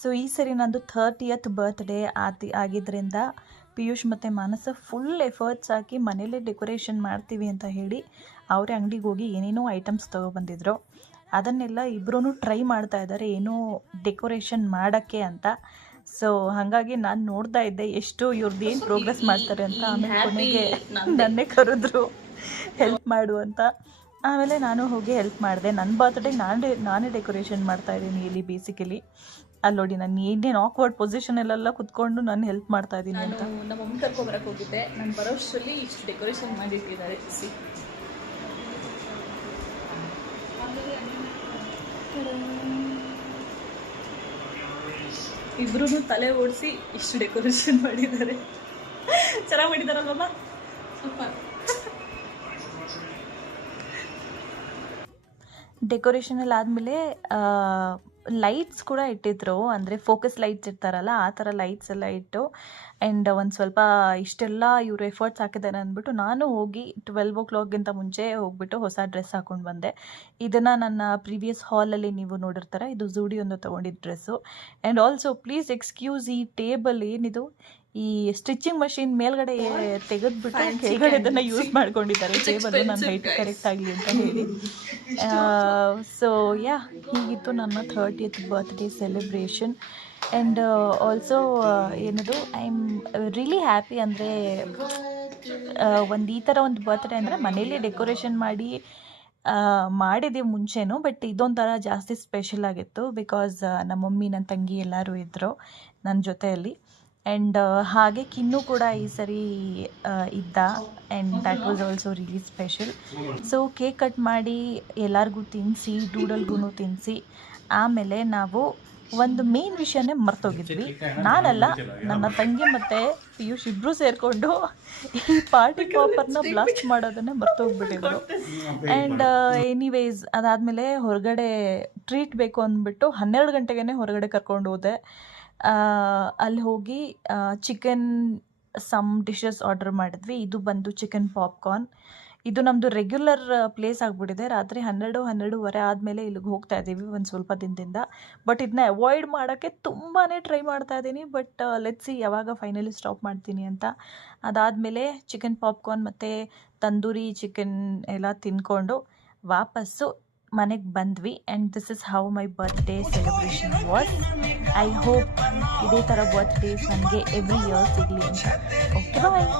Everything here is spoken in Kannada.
ಸೊ ಈ ಸರಿ ನಂದು 30th ಬರ್ತ್ಡೇ ಆಗಿದ್ದರಿಂದ ಪಿಯೂಷ್ ಮತ್ತು ಮಾನಸ ಫುಲ್ ಎಫರ್ಟ್ಸ್ ಹಾಕಿ ಮನೇಲೇ ಡೆಕೋರೇಷನ್ ಮಾಡ್ತೀವಿ ಅಂತ ಹೇಳಿ ಅವರೇ ಅಂಗಡಿಗೆ ಹೋಗಿ ಏನೇನೋ ಐಟಮ್ಸ್ ತೊಗೊಬಂದಿದ್ರು. ಅದನ್ನೆಲ್ಲ ಇಬ್ಬರೂ ಟ್ರೈ ಮಾಡ್ತಾ ಇದ್ದಾರೆ ಏನೋ ಡೆಕೋರೇಷನ್ ಮಾಡೋಕ್ಕೆ ಅಂತ. ಸೊ ಹಾಗಾಗಿ ನಾನು ನೋಡ್ತಾ ಇದ್ದೆ ಎಷ್ಟು ಇವ್ರದ್ದು ಏನು ಪ್ರೋಗ್ರೆಸ್ ಮಾಡ್ತಾರೆ ಅಂತ. ಆಮೇಲೆ ಕೊನೆಗೆ ನನ್ನೇ ಕರೆದ್ರು ಹೆಲ್ಪ್ ಮಾಡು ಅಂತ. ಆಮೇಲೆ ನಾನು ಹೋಗಿ ಹೆಲ್ಪ್ ಮಾಡಿದೆ. ನನ್ನ ಬರ್ತ್ಡೇಗೆ ನಾನೇ ಡೆಕೋರೇಷನ್ ಮಾಡ್ತಾ ಇದ್ದೀನಿ ಇಲ್ಲಿ ಬೇಸಿಕಲಿ. ಅಲ್ಲಿ ನೋಡಿ ನಾನು ಏನೇನು ಆಕ್ವರ್ಡ್ ಪೊಸಿಷನಲ್ಲೆಲ್ಲ ಕುತ್ಕೊಂಡು ನಾನು ಹೆಲ್ಪ್ ಮಾಡ್ತಾ ಇದ್ದೀನಿ ಅಂತ. ನಮ್ಮ ಮಮ್ಮಿ ಕರ್ಕೊಂಬರಕ್ಕೆ ಹೋಗಿದ್ದೆ. ನಾನು ಬರೋಷ್ಟರಲ್ಲಿ ಇಷ್ಟು ಡೆಕೋರೇಷನ್ ಮಾಡಿಟ್ಟಿದ್ದಾರೆ. ಇಬ್ರು ತಲೆ ಓಡಿಸಿ ಇಷ್ಟು ಡೆಕೋರೇಷನ್ ಮಾಡಿದ್ದಾರೆ. ಚೆನ್ನಾಗಿ ಮಾಡಿದಾರಲ್ವಮ್ಮ? ಸ್ವಲ್ಪ ಡೆಕೋರೇಷನಲ್ಲಿ ಆದಮೇಲೆ ಲೈಟ್ಸ್ ಕೂಡ ಇಟ್ಟಿದ್ರು. ಅಂದರೆ ಫೋಕಸ್ ಲೈಟ್ಸ್ ಇರ್ತಾರಲ್ಲ ಆ ಥರ ಲೈಟ್ಸ್ ಎಲ್ಲ ಇಟ್ಟು ಆ್ಯಂಡ್ ಒಂದು ಸ್ವಲ್ಪ ಇಷ್ಟೆಲ್ಲ ಇವರು ಎಫರ್ಟ್ಸ್ ಹಾಕಿದ್ದಾರೆ ಅಂದ್ಬಿಟ್ಟು ನಾನು ಹೋಗಿ 12 o'clockಗಿಂತ ಮುಂಚೆ ಹೋಗ್ಬಿಟ್ಟು ಹೊಸ ಡ್ರೆಸ್ ಹಾಕ್ಕೊಂಡು ಬಂದೆ. ಇದನ್ನು ನನ್ನ ಪ್ರೀವಿಯಸ್ ಹಾಲಲ್ಲಿ ನೀವು ನೋಡಿರ್ತಾರೆ. ಇದು ಝೂಡಿಯೊಂದು ತೊಗೊಂಡಿದ್ದ dress. And also please excuse, ಈ ಟೇಬಲ್ ಏನಿದು ಈ ಸ್ಟಿಚಿಂಗ್ ಮಷೀನ್ ಮೇಲ್ಗಡೆ ತೆಗೆದ್ಬಿಟ್ಟು ಕೆಳಗಡೆ ಇದನ್ನು ಯೂಸ್ ಮಾಡ್ಕೊಂಡಿದ್ದಾರೆ ಟೇಬಲ್ ನನ್ನ ಹೈಟ್ ಕರೆಕ್ಟ್ ಆಗಲಿ ಅಂತ ಹೇಳಿ. ಸೊ ಯಾ, ಹೀಗಿತ್ತು ನನ್ನ 30th birthday celebration. And also ಏನದು ಐ ಆಮ್ ರಿಯಲಿ ಹ್ಯಾಪಿ. ಅಂದರೆ ಈ ಥರ ಒಂದು ಬರ್ತ್ಡೇ ಅಂದರೆ ಮನೇಲಿ ಡೆಕೋರೇಷನ್ ಮಾಡಿದ್ದೀವಿ ಮುಂಚೆನೂ, ಬಟ್ ಇದೊಂಥರ ಜಾಸ್ತಿ ಸ್ಪೆಷಲ್ ಆಗಿತ್ತು. ಬಿಕಾಸ್ ನಮ್ಮ ಮಮ್ಮಿ ನನ್ನ ತಂಗಿ ಎಲ್ಲರೂ ಇದ್ದರು ನನ್ನ ಜೊತೆಯಲ್ಲಿ. ಆ್ಯಂಡ್ ಹಾಗೆ ಕಿನ್ನು ಕೂಡ ಈ ಸರಿ ಇದ್ದ. And that was also really special. So cake cut ಮಾಡಿ ಎಲ್ಲರಿಗೂ ತಿನ್ನಿಸಿ, ಡೂಡಲ್ಗೂ ತಿನ್ನಿಸಿ ಆಮೇಲೆ ನಾವು ಒಂದು ಮೇನ್ ವಿಷಯನೇ ಮರ್ತೋಗಿದ್ವಿ. ನಾನಲ್ಲ, ನನ್ನ ತಂಗಿ ಮತ್ತು ಪಿಯೂಷ್ ಇಬ್ಬರು ಸೇರಿಕೊಂಡು ಈ ಪಾರ್ಟಿ ಪಾಪರ್ನ ಬ್ಲಾಸ್ಟ್ ಮಾಡೋದನ್ನೇ ಮರ್ತೋಗ್ಬಿಟ್ಟಿದ್ರು. ಆ್ಯಂಡ್ ಎನಿವೇಸ್ ಅದಾದಮೇಲೆ ಹೊರಗಡೆ ಟ್ರೀಟ್ ಬೇಕು ಅಂದ್ಬಿಟ್ಟು 12 ಗಂಟೆಗೇ ಹೊರಗಡೆ ಕರ್ಕೊಂಡು ಹೋದೆ. ಅಲ್ಲಿ ಹೋಗಿ ಚಿಕನ್ ಸಮ್ ಡಿಶಸ್ ಆರ್ಡರ್ ಮಾಡಿದ್ವಿ. ಇದು ಬಂದು ಚಿಕನ್ ಪಾಪ್ಕಾರ್ನ್. ಇದು ನಮ್ಮದು ರೆಗ್ಯುಲರ್ ಪ್ಲೇಸ್ ಆಗಿಬಿಟ್ಟಿದೆ. ರಾತ್ರಿ 12-12:30 ಆದಮೇಲೆ ಇಲ್ಲಿಗೆ ಹೋಗ್ತಾ ಇದ್ದೀವಿ ಒಂದು ಸ್ವಲ್ಪ ದಿನದಿಂದ. ಬಟ್ ಇದನ್ನ ಅವಾಯ್ಡ್ ಮಾಡೋಕ್ಕೆ ತುಂಬಾ ಟ್ರೈ ಮಾಡ್ತಾ ಇದ್ದೀನಿ. ಬಟ್ ಲೆಟ್ಸ್ ಸಿ ಯಾವಾಗ ಫೈನಲಿ ಸ್ಟಾಪ್ ಮಾಡ್ತೀನಿ ಅಂತ. ಅದಾದಮೇಲೆ ಚಿಕನ್ ಪಾಪ್ಕಾರ್ನ್ ಮತ್ತು ತಂದೂರಿ ಚಿಕನ್ ಎಲ್ಲ ತಿಂದ್ಕೊಂಡು ವಾಪಸ್ಸು ಮನೆಗೆ ಬಂದ್ವಿ. And this is how my birthday celebration was. I hope ಇದೇ ಥರ ಬರ್ತ್ಡೇಸ್ ನನಗೆ ಎವ್ರಿ ಇಯರ್ ಸಿಗಲಿ ಅಂತ. ಓಕೆ, ಬಾಯ್.